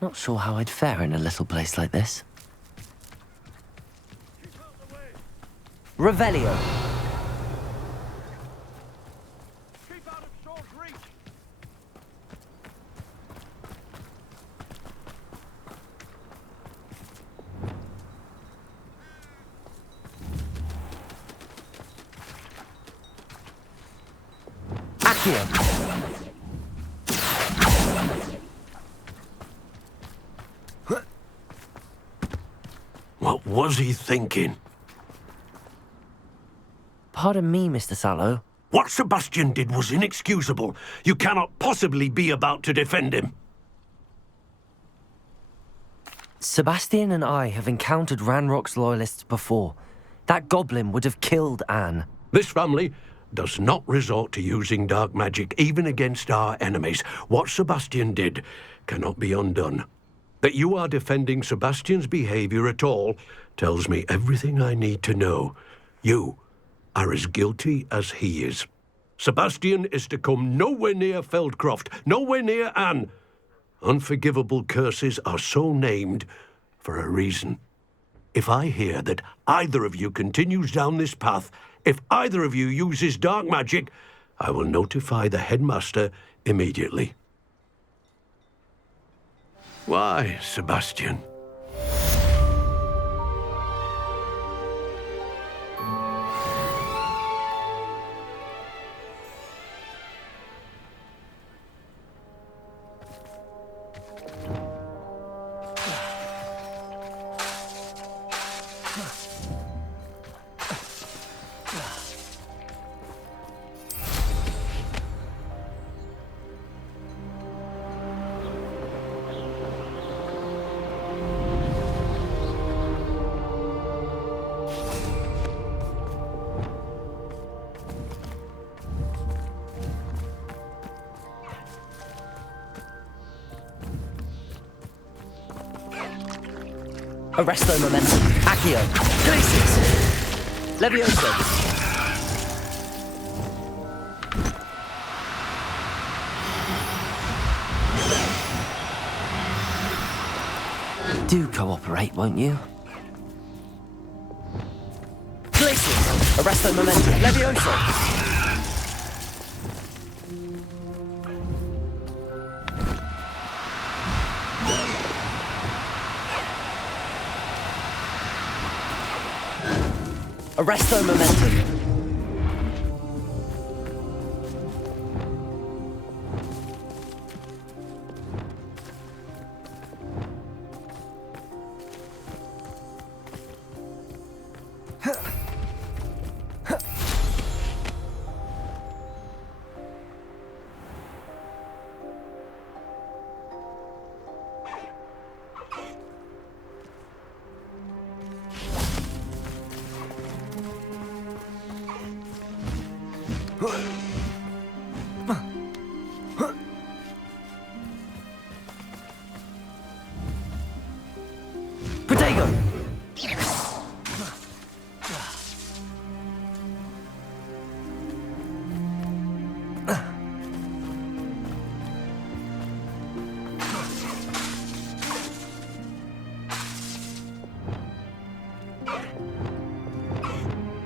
Not sure how I'd fare in a little place like this. Revelio. Keep out of sword's reach. Accio. What was he thinking? Pardon me, Mr. Sallow. What Sebastian did was inexcusable. You cannot possibly be about to defend him. Sebastian and I have encountered Ranrock's loyalists before. That goblin would have killed Anne. This family does not resort to using dark magic even against our enemies. What Sebastian did cannot be undone. That you are defending Sebastian's behavior at all tells me everything I need to know. You are as guilty as he is. Sebastian is to come nowhere near Feldcroft, nowhere near Anne. Unforgivable curses are so named for a reason. If I hear that either of you continues down this path, if either of you uses dark magic, I will notify the headmaster immediately. Why, Sebastian? Arresto momentum. Accio. Glacius. Levioso. Do cooperate, won't you? Glacius. Arresto momentum. Levioso. Arresto momentum.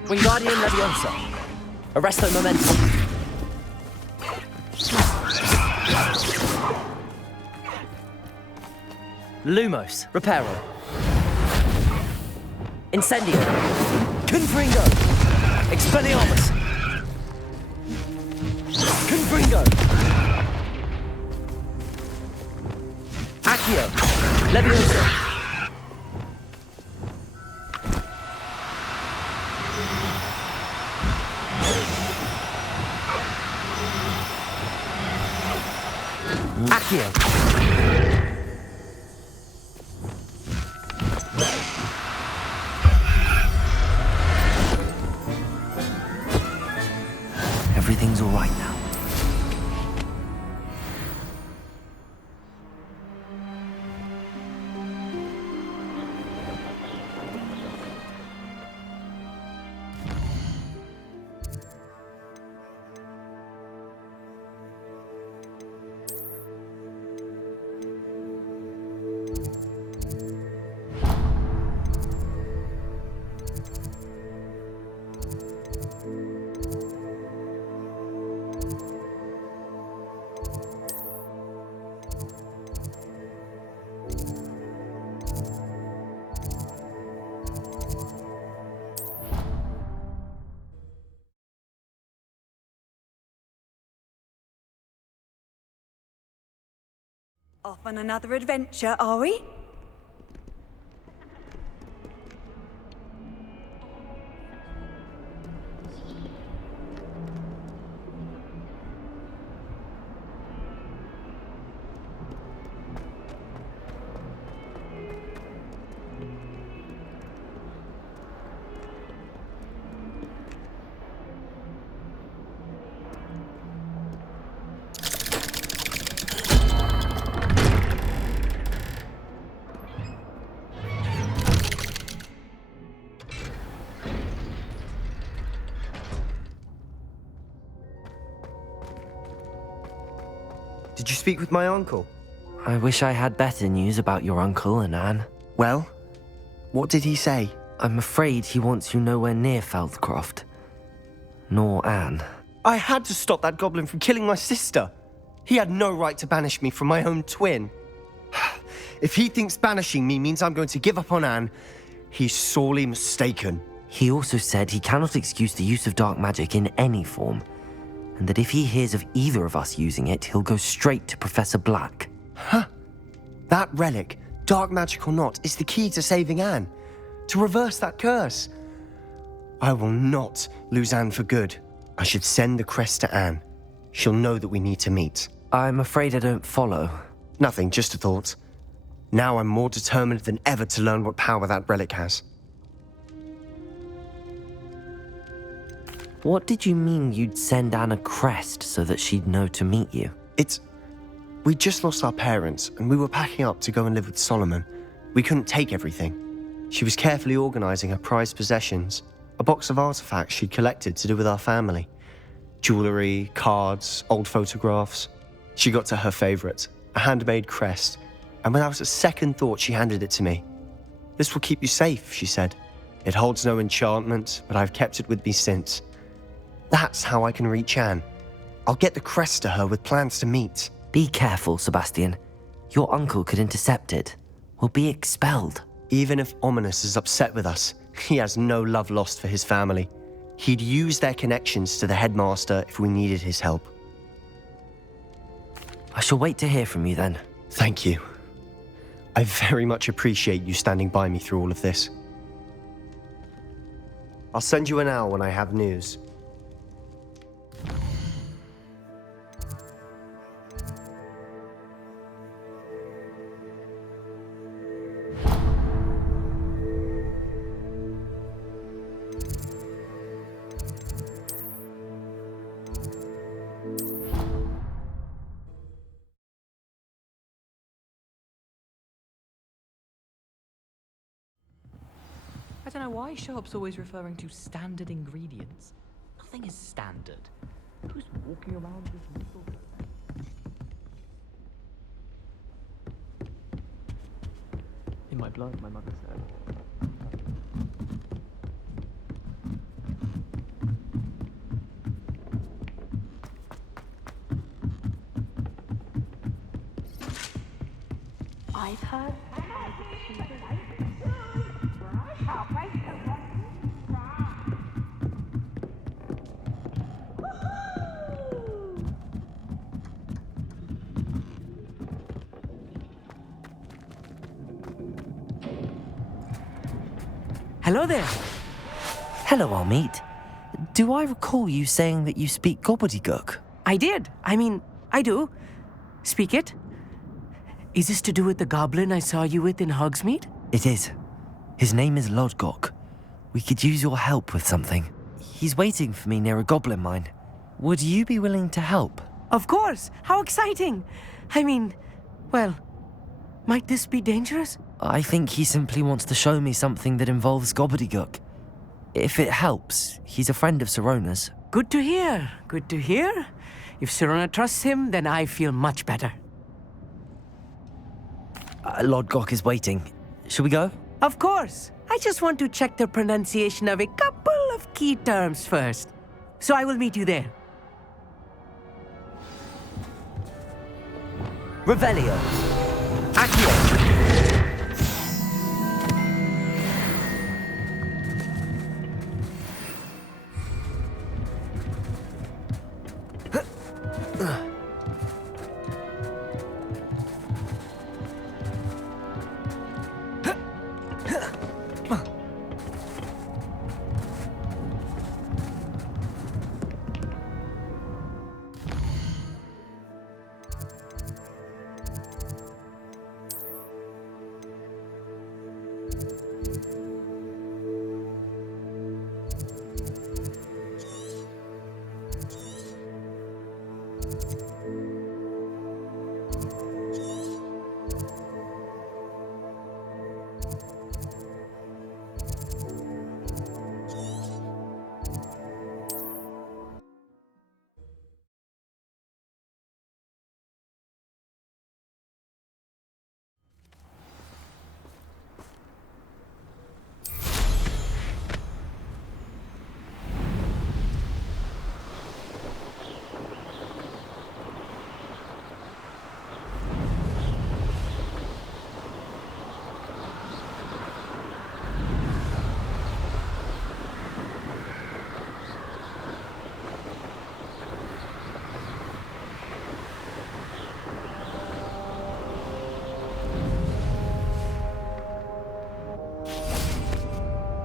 Wingardium Leviosa. Arresto momentum. Lumos. Reparo. Incendio. Confringo. Expelliarmus. Confringo. Accio. Leviosa. Accio. Everything's all right now. Off on another adventure, are we? Did you speak with my uncle? I wish I had better news about your uncle and Anne. Well, what did he say? I'm afraid he wants you nowhere near Feldcroft. Nor Anne. I had to stop that goblin from killing my sister. He had no right to banish me from my own twin. If he thinks banishing me means I'm going to give up on Anne, he's sorely mistaken. He also said he cannot excuse the use of dark magic in any form, and that if he hears of either of us using it, he'll go straight to Professor Black. Huh. That relic, dark magic or not, is the key to saving Anne. To reverse that curse. I will not lose Anne for good. I should send the crest to Anne. She'll know that we need to meet. I'm afraid I don't follow. Nothing, just a thought. Now I'm more determined than ever to learn what power that relic has. What did you mean you'd send Anne a crest so that she'd know to meet you? We just lost our parents, and we were packing up to go and live with Solomon. We couldn't take everything. She was carefully organizing her prized possessions, a box of artifacts she'd collected to do with our family. Jewelry, cards, old photographs. She got to her favorite, a handmade crest, and without a second thought, she handed it to me. "This will keep you safe," she said. "It holds no enchantment, but I've kept it with me since. That's how I can reach Anne. I'll get the crest to her with plans to meet." Be careful, Sebastian. Your uncle could intercept it. We'll be expelled. Even if Ominous is upset with us, he has no love lost for his family. He'd use their connections to the headmaster if we needed his help. I shall wait to hear from you then. Thank you. I very much appreciate you standing by me through all of this. I'll send you an owl when I have news. I don't know why Sharp's always referring to standard ingredients. Nothing is standard. Who's walking around with little... In my blood, my mother said. I've heard. Hello there. Hello, Armeet. Do I recall you saying that you speak gobbledygook? I did. I do. Speak it. Is this to do with the goblin I saw you with in Hogsmeade? It is. His name is Lodgok. We could use your help with something. He's waiting for me near a goblin mine. Would you be willing to help? Of course. How exciting. Well, might this be dangerous? I think he simply wants to show me something that involves gobbledygook. If it helps, he's a friend of Sirona's. Good to hear. Good to hear. If Sirona trusts him, then I feel much better. Lodgok is waiting. Shall we go? Of course. I just want to check the pronunciation of a couple of key terms first. So I will meet you there. Revelio. Accio.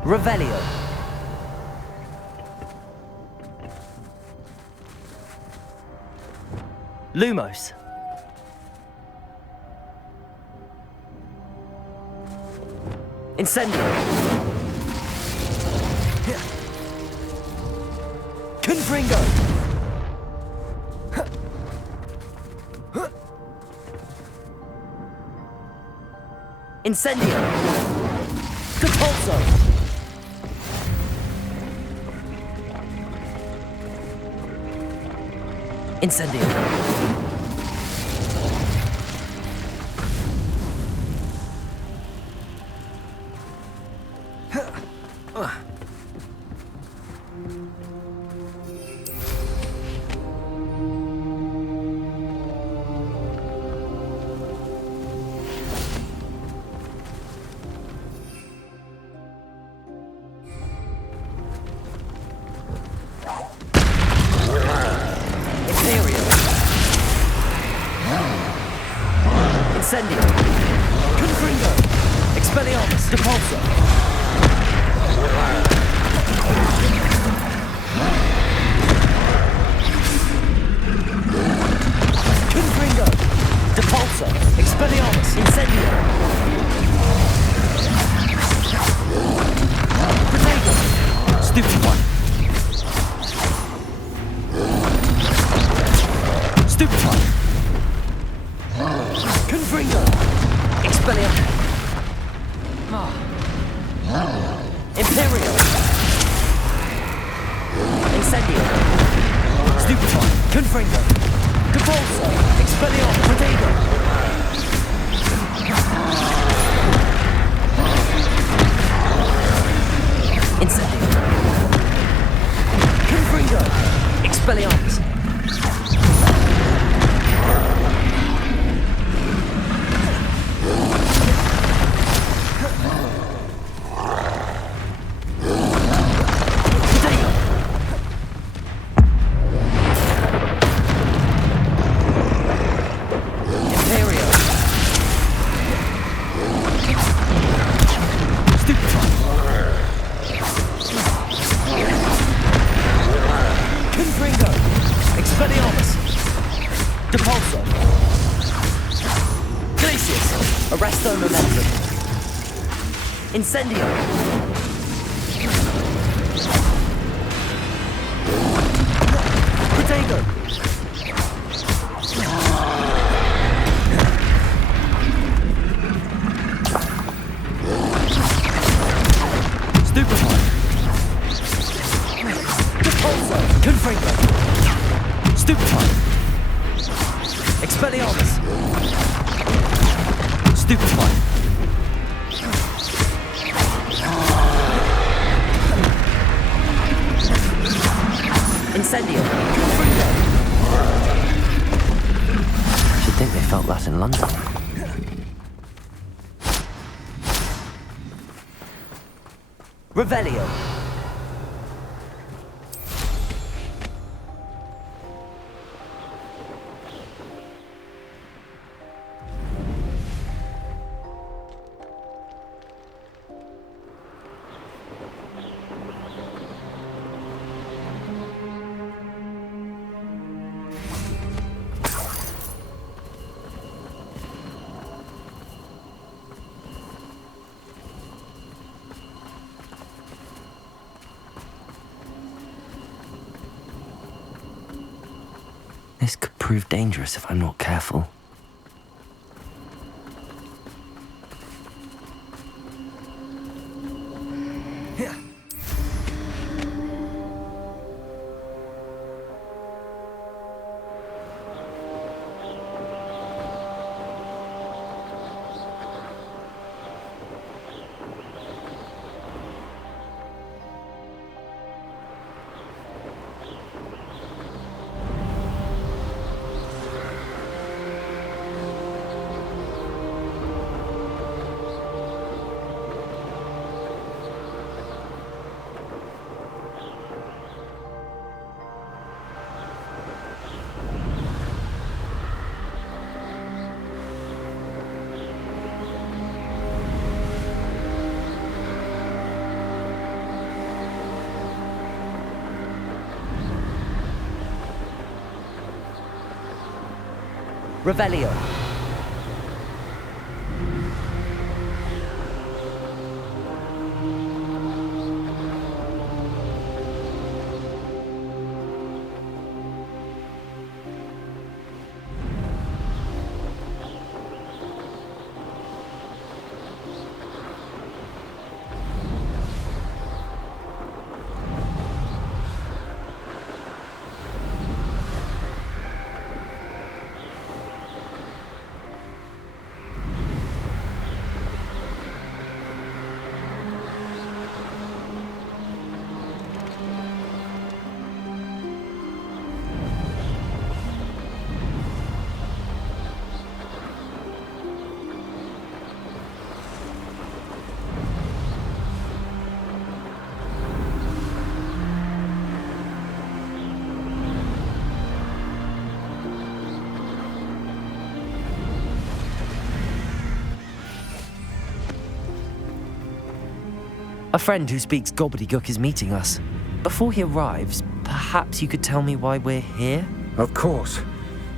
Revelio. Lumos. Incendio. Confringo. Incendio. Capulso. Incendio. Incendio. Confringo. Expelliarmus. Depulso. Confringo. Depulso. Expelliarmus. Incendio. Protego. Stupefy. Stupefy. Confringo! Expelliarmus! Imperio! Incendio! Stupefy! Confringo! Capulso! Expelliarmus! Protego! Incendio! Confringo! Expelliarmus! Incendio! Protego! Stupefy! Depulso! Confringo! Stupefy! Expelliarmus! Stupefy! Incendio! Should think they felt that in London. Revelio! This could prove dangerous if I'm not careful. Revelio. A friend who speaks gobbledygook is meeting us. Before he arrives, perhaps you could tell me why we're here? Of course.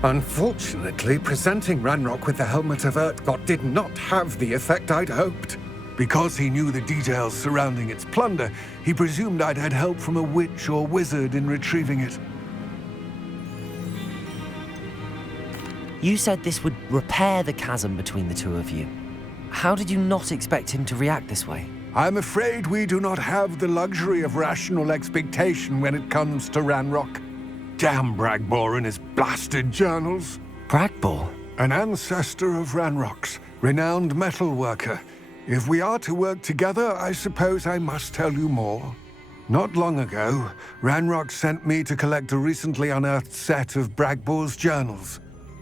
Unfortunately, presenting Ranrock with the Helmet of Urtkot did not have the effect I'd hoped. Because he knew the details surrounding its plunder, he presumed I'd had help from a witch or wizard in retrieving it. You said this would repair the chasm between the two of you. How did you not expect him to react this way? I'm afraid we do not have the luxury of rational expectation when it comes to Ranrock. Damn Bragbor and his blasted journals. Bragbor? An ancestor of Ranrock's, renowned metal worker. If we are to work together, I suppose I must tell you more. Not long ago, Ranrock sent me to collect a recently unearthed set of Bragbor's journals.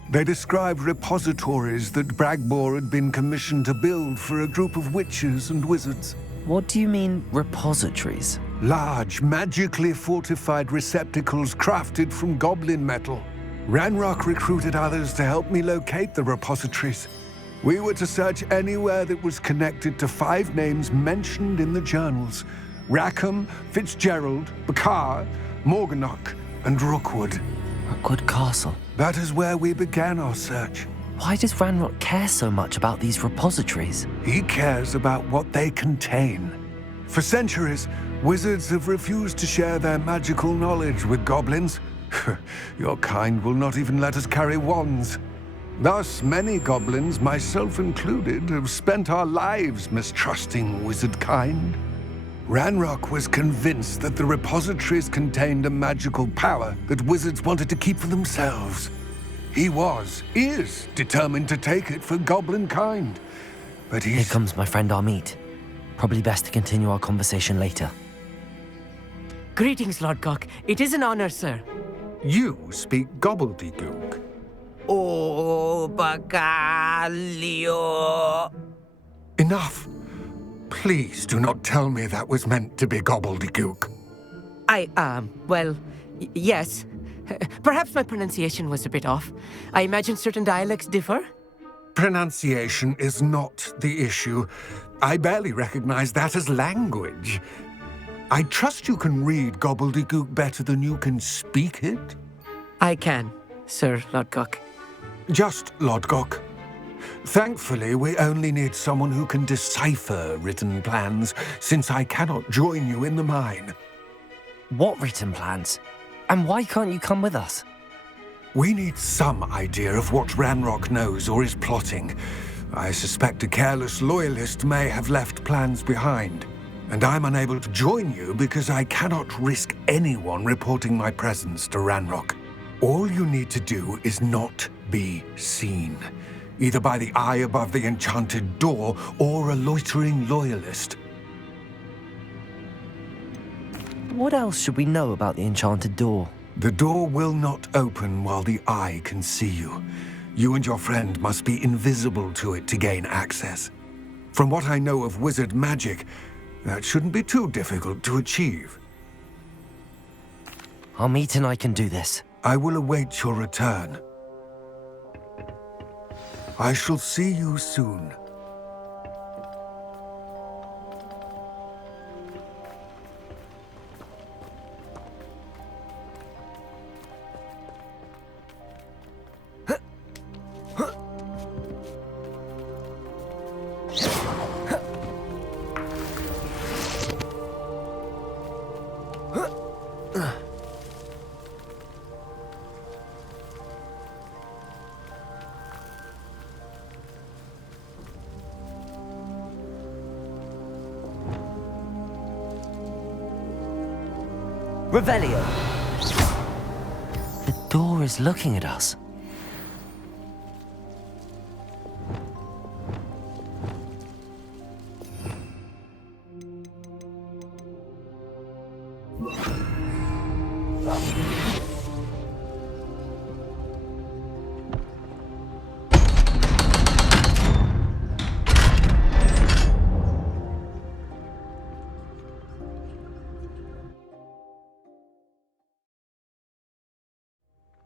They described repositories that Bragbor had been commissioned to build for a group of witches and wizards. What do you mean, repositories? Large, magically fortified receptacles crafted from goblin metal. Ranrock recruited others to help me locate the repositories. We were to search anywhere that was connected to 5 names mentioned in the journals: Rackham, Fitzgerald, Bakar, Morganach, and Rookwood. Rookwood Castle. That is where we began our search. Why does Ranrock care so much about these repositories? He cares about what they contain. For centuries, wizards have refused to share their magical knowledge with goblins. Your kind will not even let us carry wands. Thus, many goblins, myself included, have spent our lives mistrusting wizard kind. Ranrock was convinced that the repositories contained a magical power that wizards wanted to keep for themselves. He is determined to take it for goblin kind. But Here comes my friend Amit. Probably best to continue our conversation later. Greetings, Lord Cock. It is an honor, sir. You speak gobbledygook. Oh, Bacalio. Enough. Please do not tell me that was meant to be gobbledygook. Yes. Perhaps my pronunciation was a bit off. I imagine certain dialects differ. Pronunciation is not the issue. I barely recognize that as language. I trust you can read gobbledygook better than you can speak it? I can, Sir Lodgok. Just Lodgok. Thankfully, we only need someone who can decipher written plans, since I cannot join you in the mine. What written plans? And why can't you come with us? We need some idea of what Ranrock knows or is plotting. I suspect a careless loyalist may have left plans behind. And I'm unable to join you because I cannot risk anyone reporting my presence to Ranrock. All you need to do is not be seen, either by the eye above the enchanted door or a loitering loyalist. What else should we know about the enchanted door? The door will not open while the eye can see you. You and your friend must be invisible to it to gain access. From what I know of wizard magic, that shouldn't be too difficult to achieve. Amit and I can do this. I will await your return. I shall see you soon. Revelio! The door is looking at us.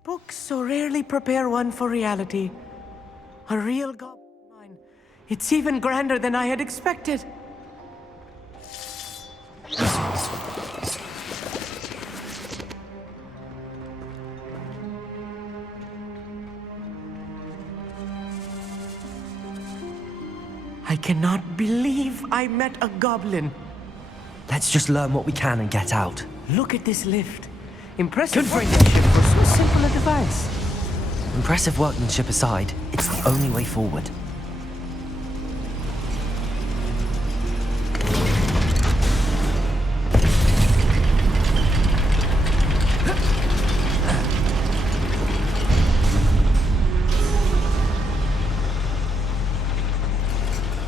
Books so rarely prepare one for reality. A real goblin mine. It's even grander than I had expected. I cannot believe I met a goblin. Let's just learn what we can and get out. Look at this lift. Impressive workmanship for so simple a device. Impressive workmanship aside, it's the only way forward.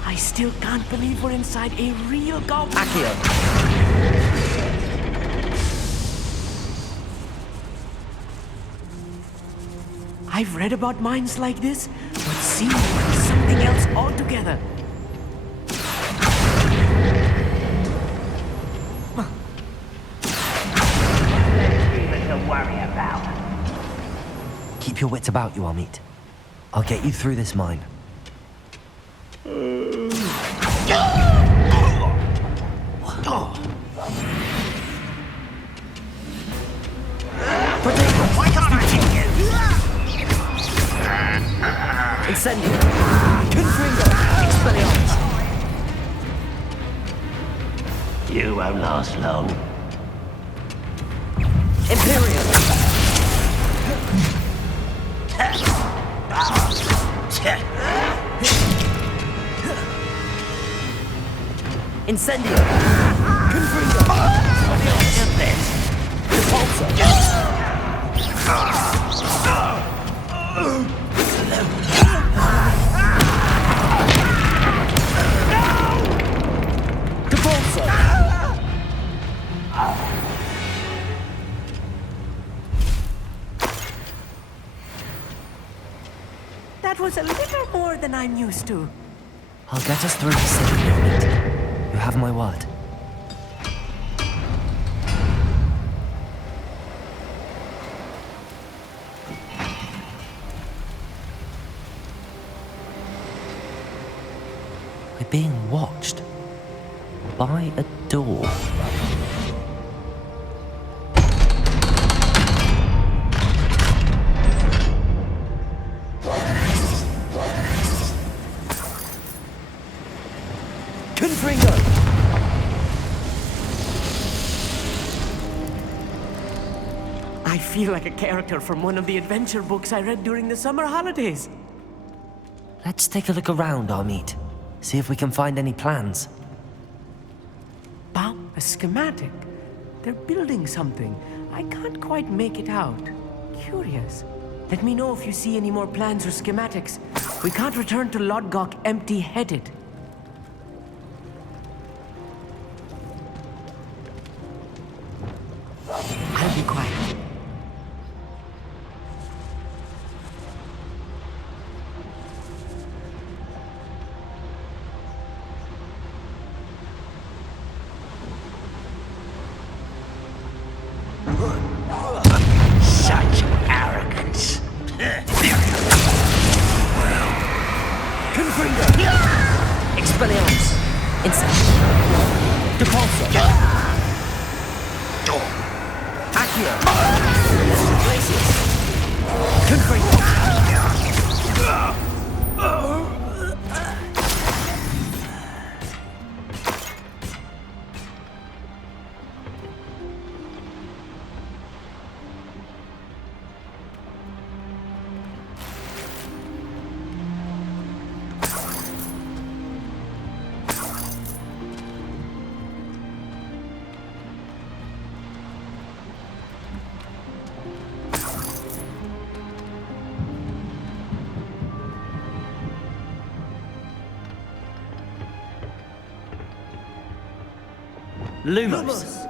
I still can't believe we're inside a real goblin. Accio! I've read about mines like this, but seeing one is something else altogether. Even to worry about. Keep your wits about you, Amit. I'll get you through this mine. Why can't I hit Incendio! Confringo! Expelliarmus! you? You won't last long. Imperium! Incendio! Confringo! Repulsor! Repulsor! That was a little more than I'm used to. I'll get us through the city, Amit. You have my word. We're being watched by a door. Confringo! I feel like a character from one of the adventure books I read during the summer holidays. Let's take a look around, Amit. See if we can find any plans. Wow, a schematic. They're building something. I can't quite make it out. Curious. Let me know if you see any more plans or schematics. We can't return to Lodgok empty-headed. I'll be quiet. Such arrogance. Expelliarmus! Insect! Depulso! Accio! Glacius! Confringo! Lumos!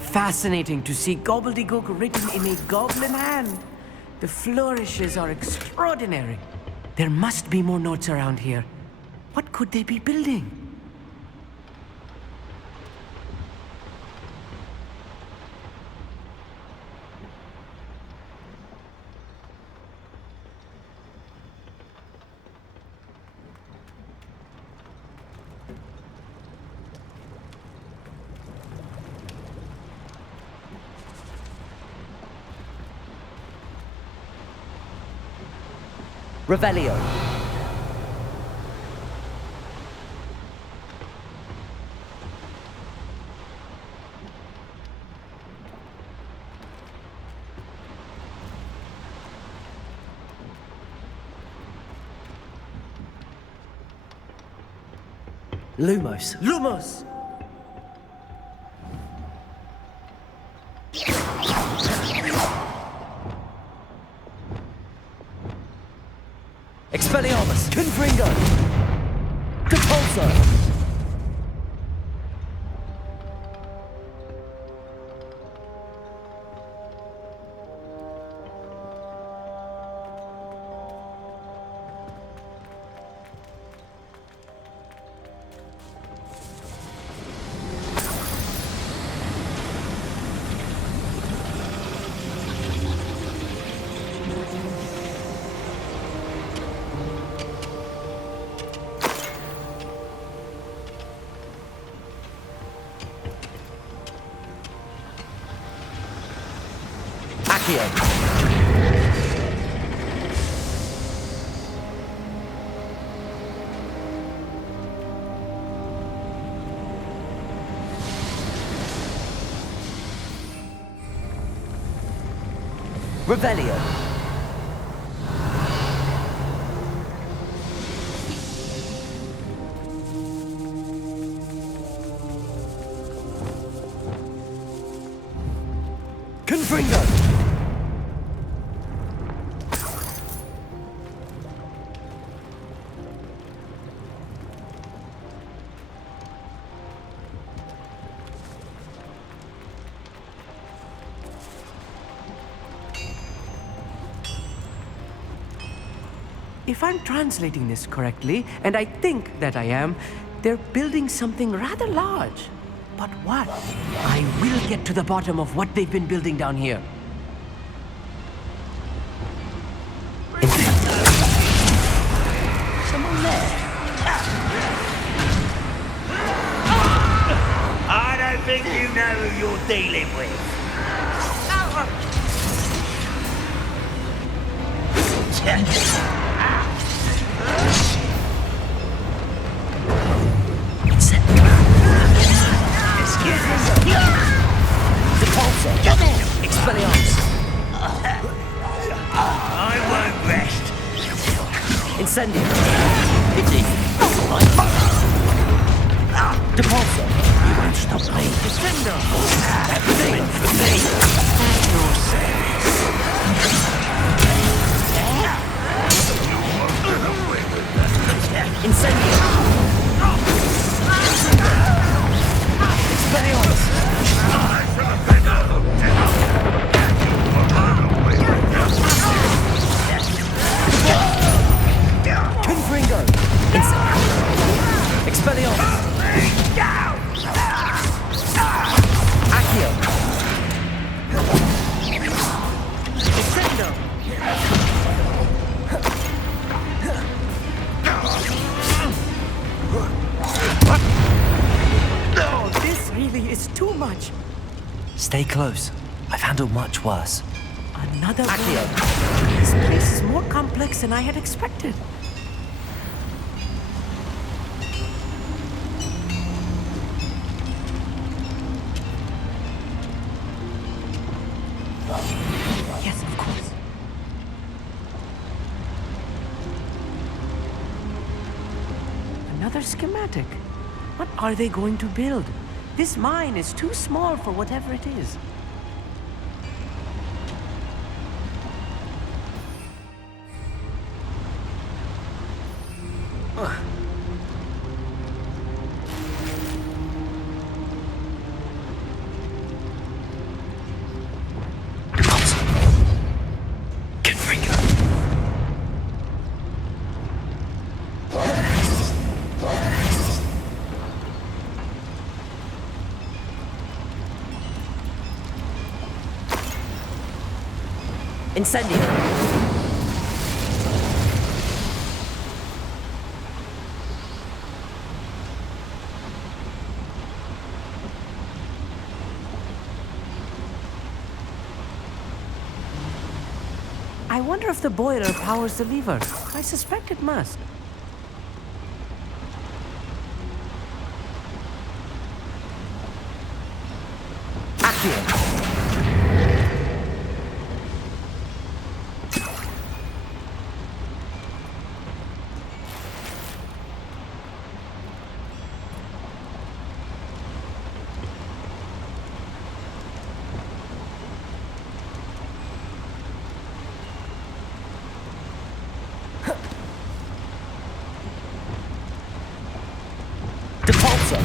Fascinating to see gobbledygook written in a goblin hand. The flourishes are extraordinary. There must be more notes around here. What could they be building? Revelio! Lumos! Lumos! Expelliarmus! Confringo! Depulso! Accio! Revelio! Confringo! If I'm translating this correctly, and I think that I am, they're building something rather large. But what? I will get to the bottom of what they've been building down here. Someone there? I don't think you know who you're dealing with. Expelliarmus! I won't rest. Incendio! Pity! Depulso! You won't stop me. Defender! That was meant for me. At your service. Incendio! Expelliarmus! Confringo! Expelliarmus! Accio! Descendo! Oh, this really is too much. Stay close. I've handled much worse. Another Accio! one. This place is more complex than I had expected. Yes, of course. Another schematic. What are they going to build? This mine is too small for whatever it is. Incendio! I wonder if the boiler powers the lever. I suspect it must. Accio! Depulso!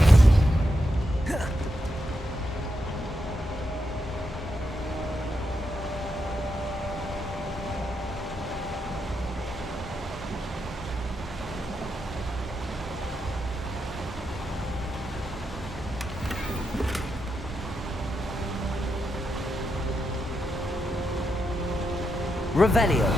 Revelio!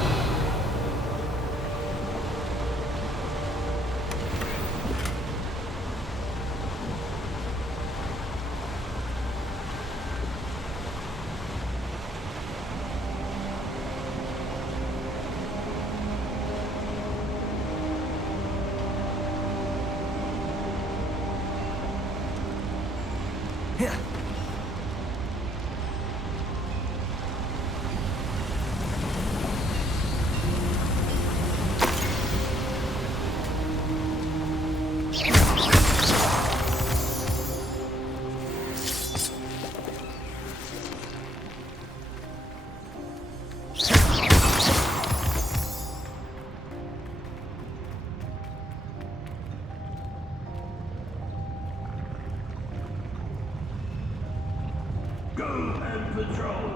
Go and patrol.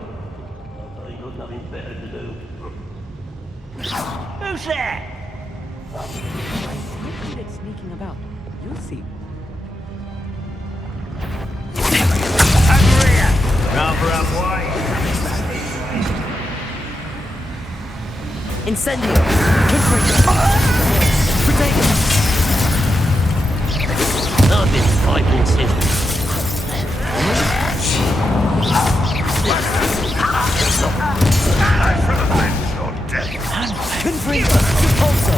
I've got nothing better to do. Who's there? I'm good at sneaking about. You'll see. Over here! Rather up Incendio! Confringo! Breathtaking! I've been fighting since. Confringo! Depulso!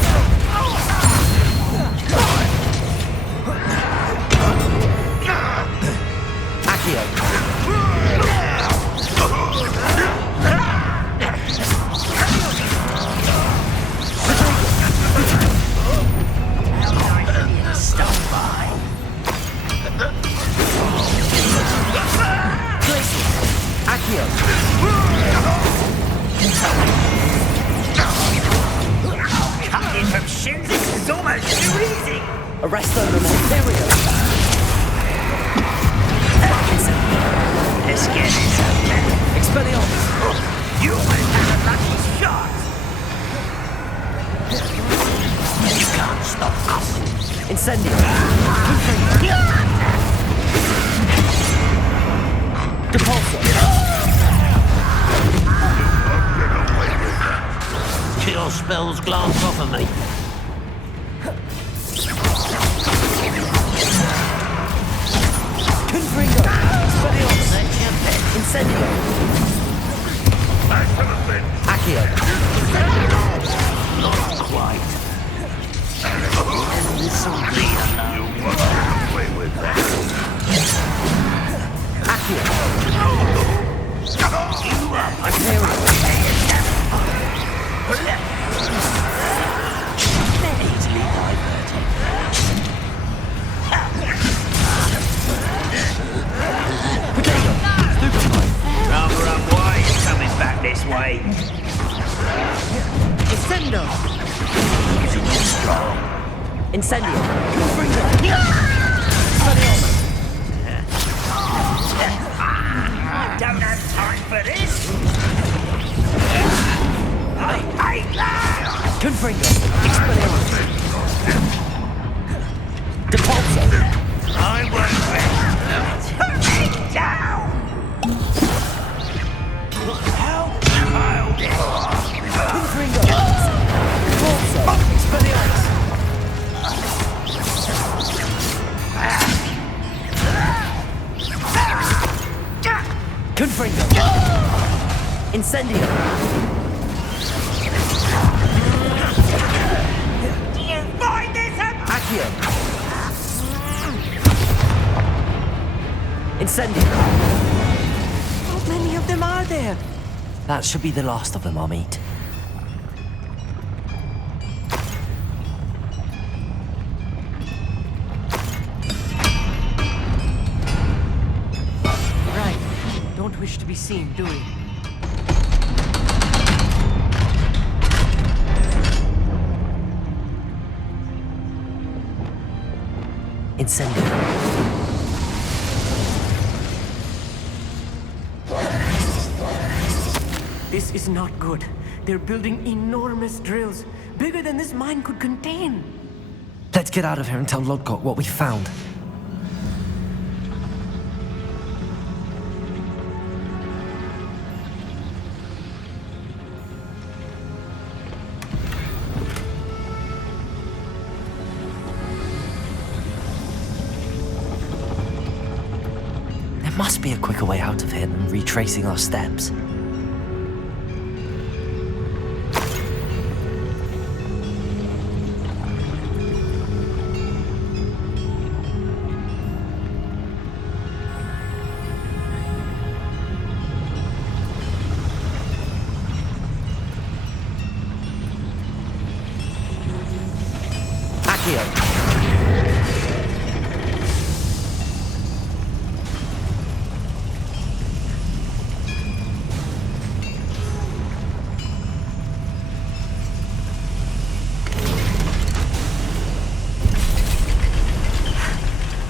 Accio! Cutting from shins, this is almost too easy. Arresto the Mysterio. Let's get this over. Expelliarmus. You almost had a lucky shot. You can't stop us. Incendio. Depulso. Kill spells glance off of me. Confringo. Expelliarmus. Incendio. Accio. Not quite. Leave alone. You must get away with that. Accio. You are easily diverted. Rather unwise coming back this way. Descendo. Strong. Incendio. Confringo. Expelliarmus. I don't have time for this. I hate that. Confringo. Expelliarmus. Depulso. I won't rest. Turn me down. How childish. Confringo. Depulso. Expelliarmus. Confringo. Incendio. Do you find this Accio. Incendio. How many of them are there? That should be the last of them, Amit. Right. Don't wish to be seen, do we? Incendio. This is not good. They're building enormous drills, bigger than this mine could contain. Let's get out of here and tell Lodgok what we found. There must be a quicker way out of here than retracing our steps. Accio.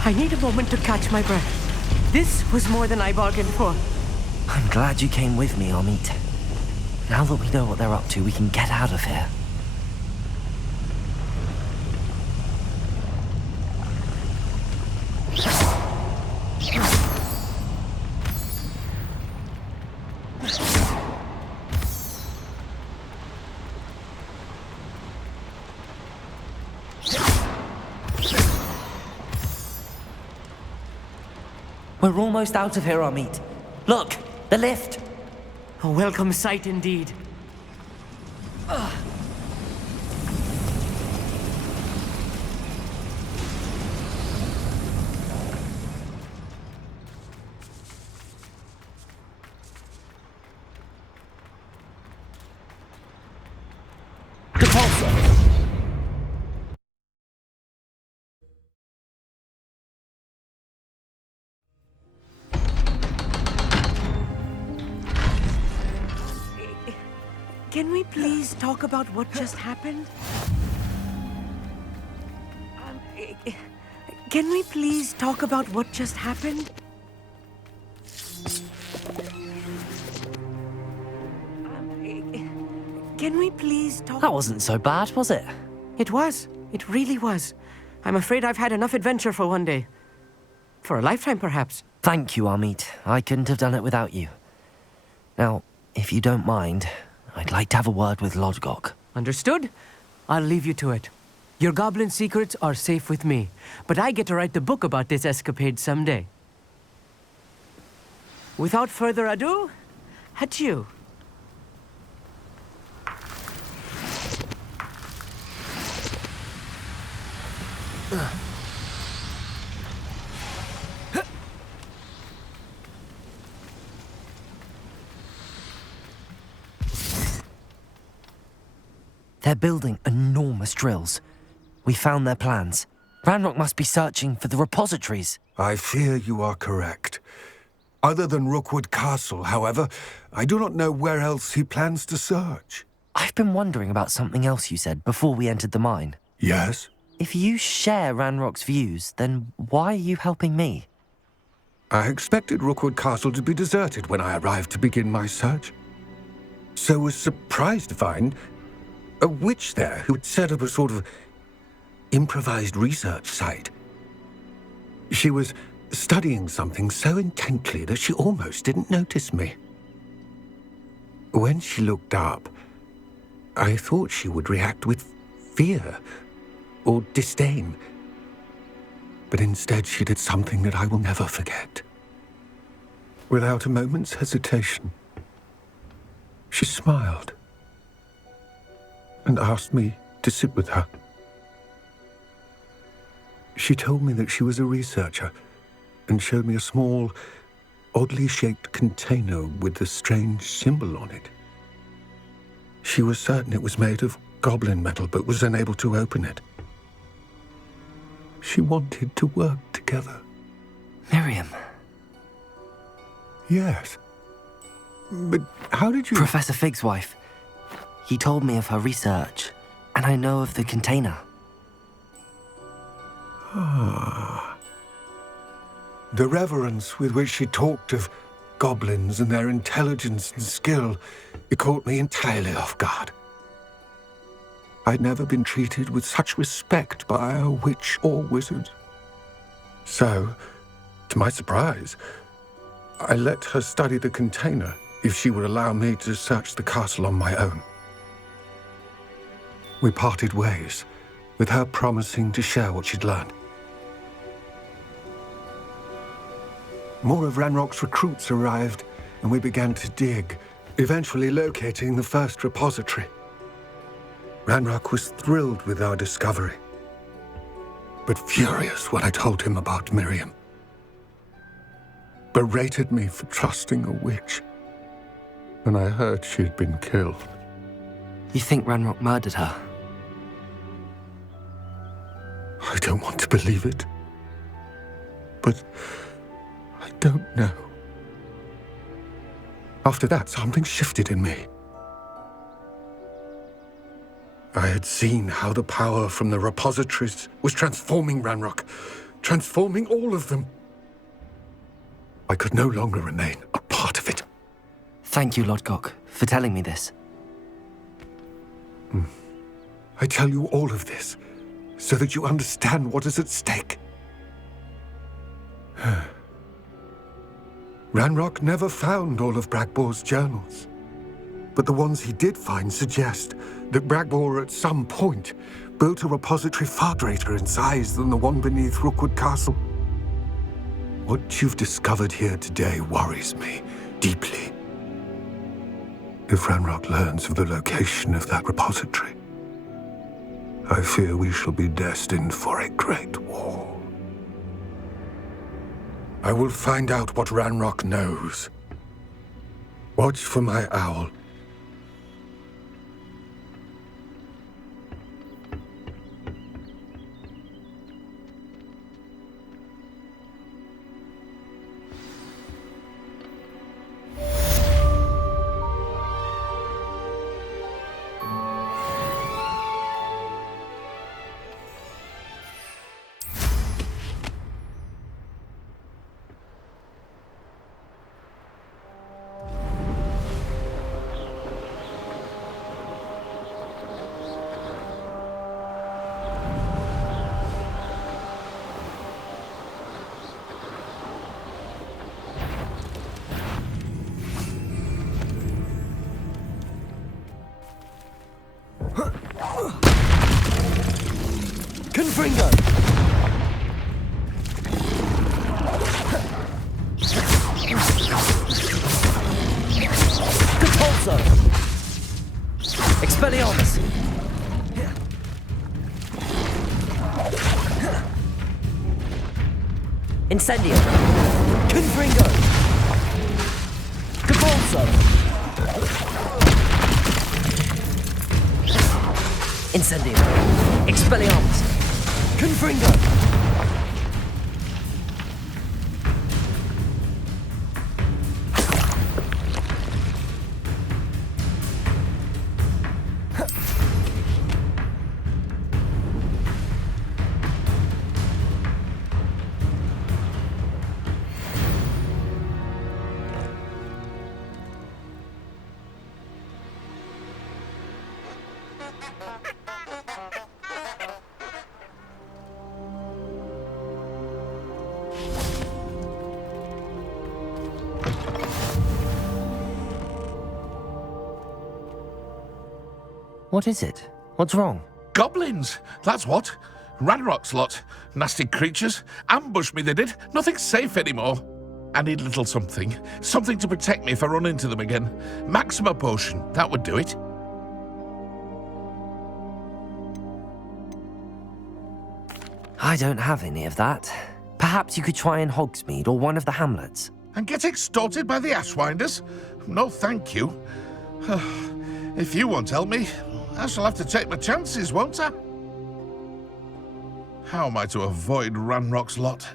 I need a moment to catch my breath. This was more than I bargained for. I'm glad you came with me, Amit. Now that we know what they're up to, we can get out of here. We're almost out of here, Amit. Look, the lift. A welcome sight indeed. Depulso. Can we please talk about what just happened? Can we please talk about what just happened? Can we please talk? That wasn't so bad, was it? It was. It really was. I'm afraid I've had enough adventure for one day. For a lifetime, perhaps. Thank you, Amit. I couldn't have done it without you. Now, if you don't mind, I'd like to have a word with Lodgok. Understood? I'll leave you to it. Your goblin secrets are safe with me, but I get to write the book about this escapade someday. Without further ado, adieu. They're building enormous drills. We found their plans. Ranrock must be searching for the repositories. I fear you are correct. Other than Rookwood Castle, however, I do not know where else he plans to search. I've been wondering about something else you said before we entered the mine. Yes? If you share Ranrock's views, then why are you helping me? I expected Rookwood Castle to be deserted when I arrived to begin my search. So was surprised to find a witch there who had set up a sort of improvised research site. She was studying something so intently that she almost didn't notice me. When she looked up, I thought she would react with fear or disdain. But instead she did something that I will never forget. Without a moment's hesitation, she smiled and asked me to sit with her. She told me that she was a researcher and showed me a small, oddly shaped container with a strange symbol on it. She was certain it was made of goblin metal, but was unable to open it. She wanted to work together. Miriam. Yes. But how did you... Professor Fig's wife. He told me of her research, and I know of the container. Ah. The reverence with which she talked of goblins and their intelligence and skill, it caught me entirely off guard. I'd never been treated with such respect by a witch or wizard. So, to my surprise, I let her study the container if she would allow me to search the castle on my own. We parted ways, with her promising to share what she'd learned. More of Ranrock's recruits arrived, and we began to dig, eventually locating the first repository. Ranrock was thrilled with our discovery, but furious when I told him about Miriam. Berated me for trusting a witch, and I heard she had been killed. You think Ranrock murdered her? I don't want to believe it, but I don't know. After that, something shifted in me. I had seen how the power from the repositories was transforming Ranrock, transforming all of them. I could no longer remain a part of it. Thank you, Lodgok, for telling me this. I tell you all of this so that you understand what is at stake. Ranrock never found all of Bragbor's journals, but the ones he did find suggest that Bragbor at some point built a repository far greater in size than the one beneath Rookwood Castle. What you've discovered here today worries me deeply. If Ranrock learns of the location of that repository, I fear we shall be destined for a great war. I will find out what Ranrock knows. Watch for my owl. Confringo! Compulso! Expelliarmus! Incendio! Confringo! Compulso! Incendio! Expelliarmus! Confringo! What is it? What's wrong? Goblins, that's what. Ranrock's lot. Nasty creatures. Ambushed me, they did. Nothing's safe anymore. I need a little something. Something to protect me if I run into them again. Maxima potion, that would do it. I don't have any of that. Perhaps you could try in Hogsmeade or one of the hamlets. And get extorted by the Ashwinders? No, thank you. If you won't help me, I shall have to take my chances, won't I? How am I to avoid Ranrock's lot?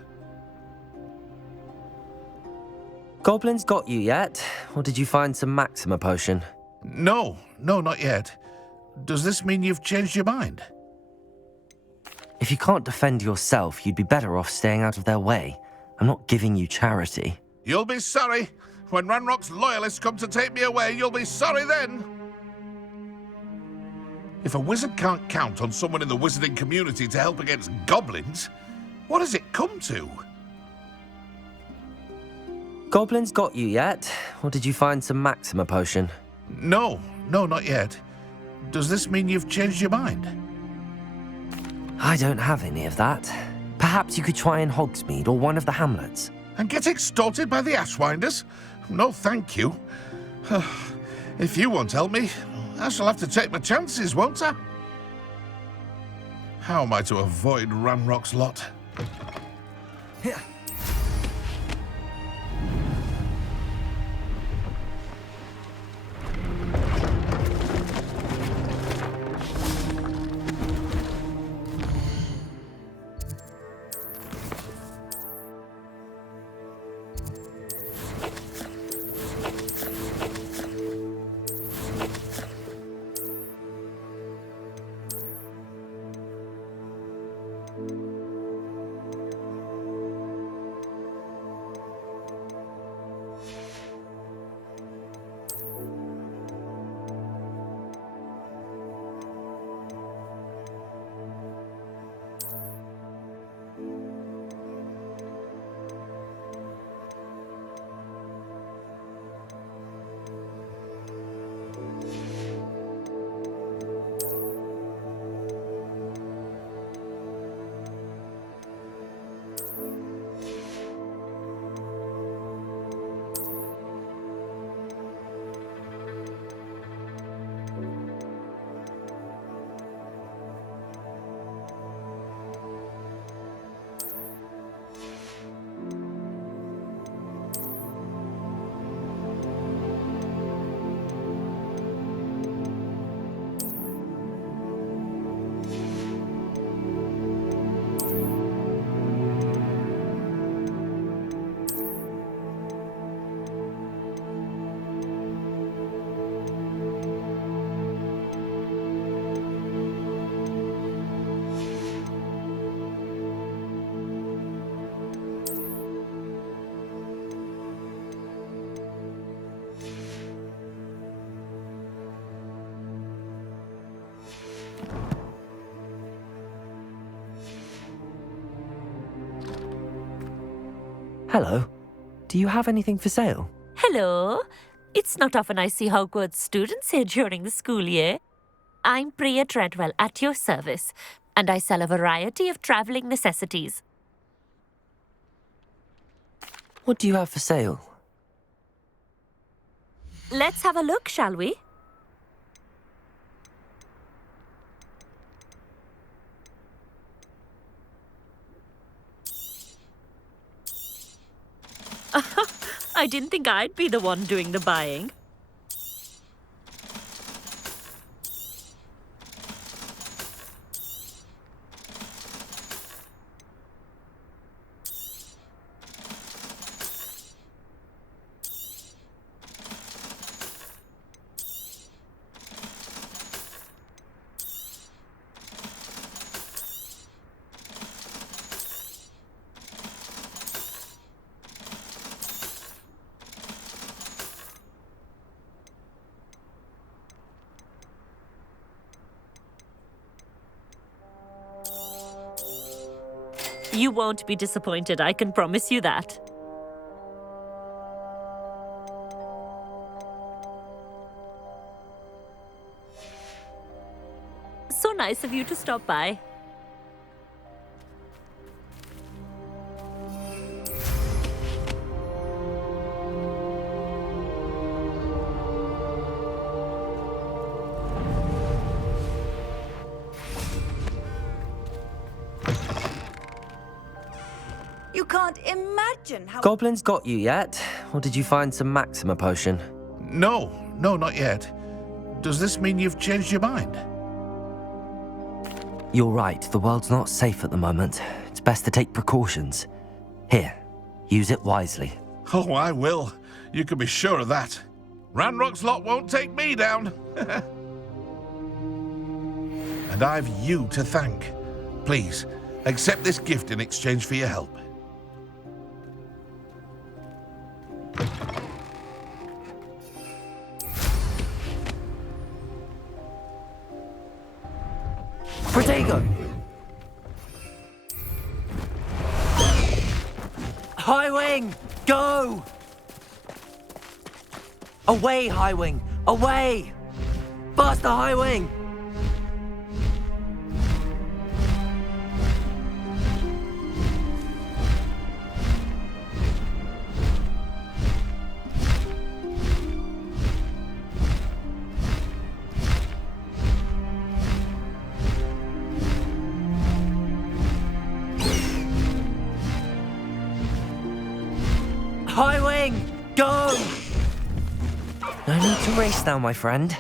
Goblins got you yet? Or did you find some Maxima potion? No, not yet. Does this mean you've changed your mind? If you can't defend yourself, you'd be better off staying out of their way. I'm not giving you charity. You'll be sorry. When Ranrock's loyalists come to take me away, you'll be sorry then. If a wizard can't count on someone in the wizarding community to help against goblins, what does it come to? Goblins got you yet? Or did you find some Maxima potion? No, not yet. Does this mean you've changed your mind? I don't have any of that. Perhaps you could try in Hogsmeade or one of the hamlets. And get extorted by the Ashwinders? No, thank you. If you won't help me, I shall have to take my chances, won't I? How am I to avoid Ranrock's lot? Hello. Do you have anything for sale? Hello. It's not often I see Hogwarts students here during the school year. I'm Priya Treadwell, at your service. and I sell a variety of traveling necessities. What do you have for sale? Let's have a look, shall we? I didn't think I'd be the one doing the buying. You won't be disappointed, I can promise you that. So nice of you to stop by. You can't imagine how... Goblins got you yet? Or did you find some Maxima potion? No, not yet. Does this mean you've changed your mind? You're right, the world's not safe at the moment. It's best to take precautions. Here, use it wisely. Oh, I will. You can be sure of that. Ranrock's lot won't take me down. And I've you to thank. Please, accept this gift in exchange for your help. Protego! High Wing, go! Away, High Wing, away! Faster, High Wing! High Wing, go! No need to race now, my friend.